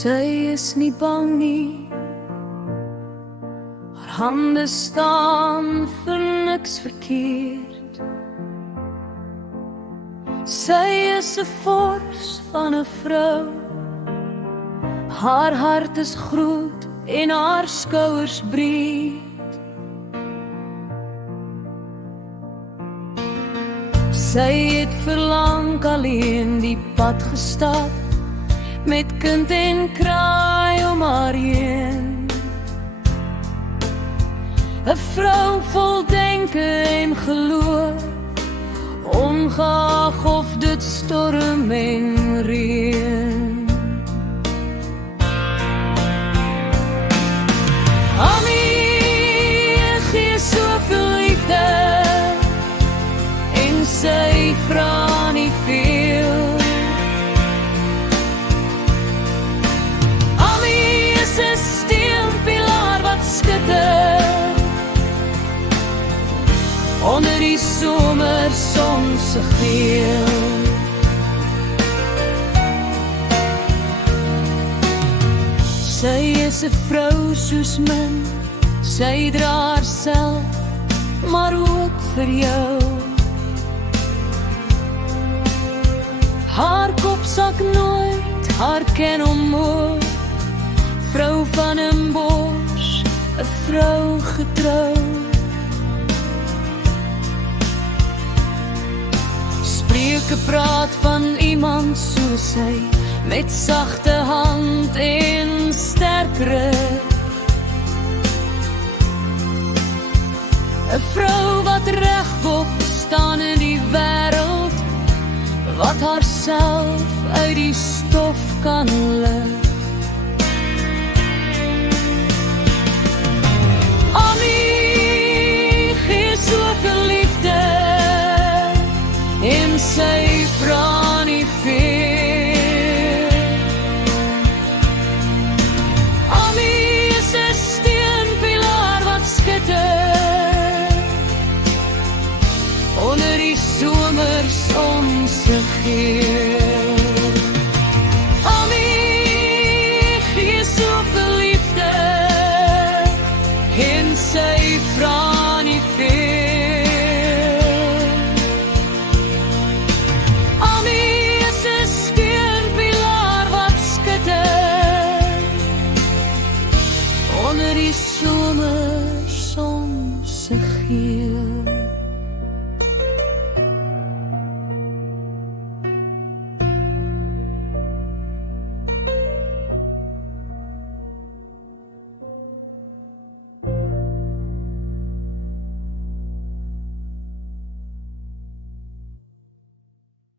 Sy is nie bang nie, haar hande staan vir niks verkeerd. Sy is 'n fors van 'n vrou, haar hart is groot en haar skouers breed. Sy het verlang alleen die pad gestap, met kind en kraai om haar heen. 'n vrou vol denke en geloof, ongeag of dit storm en reën. Annie gee soveel liefde en sy vra nie veel. Annie is 'n steunpilaar wat skitter onder die somerson se geel. Sy is 'n vrou soos min, sy dra haarself, maar ook vir jou. Haar kop sak nooit, haar ken omhoog, vrou van 'n bos, 'n vrou getrou. Spreuke praat van iemand soos sy, met sagte hand en sterk rug. 'n vrou wat regop staan in die wêreld, wat haarself uit die stof kan lig. Annie gee soveel liefde en sy vra nie veel. Annie is 'n steunpilaar wat skitter onder die somerson se geel. Annie gee soveel liefde en sy vra nie veel. Annie is 'n steunpilaar wat skitter onder die somerson se geel.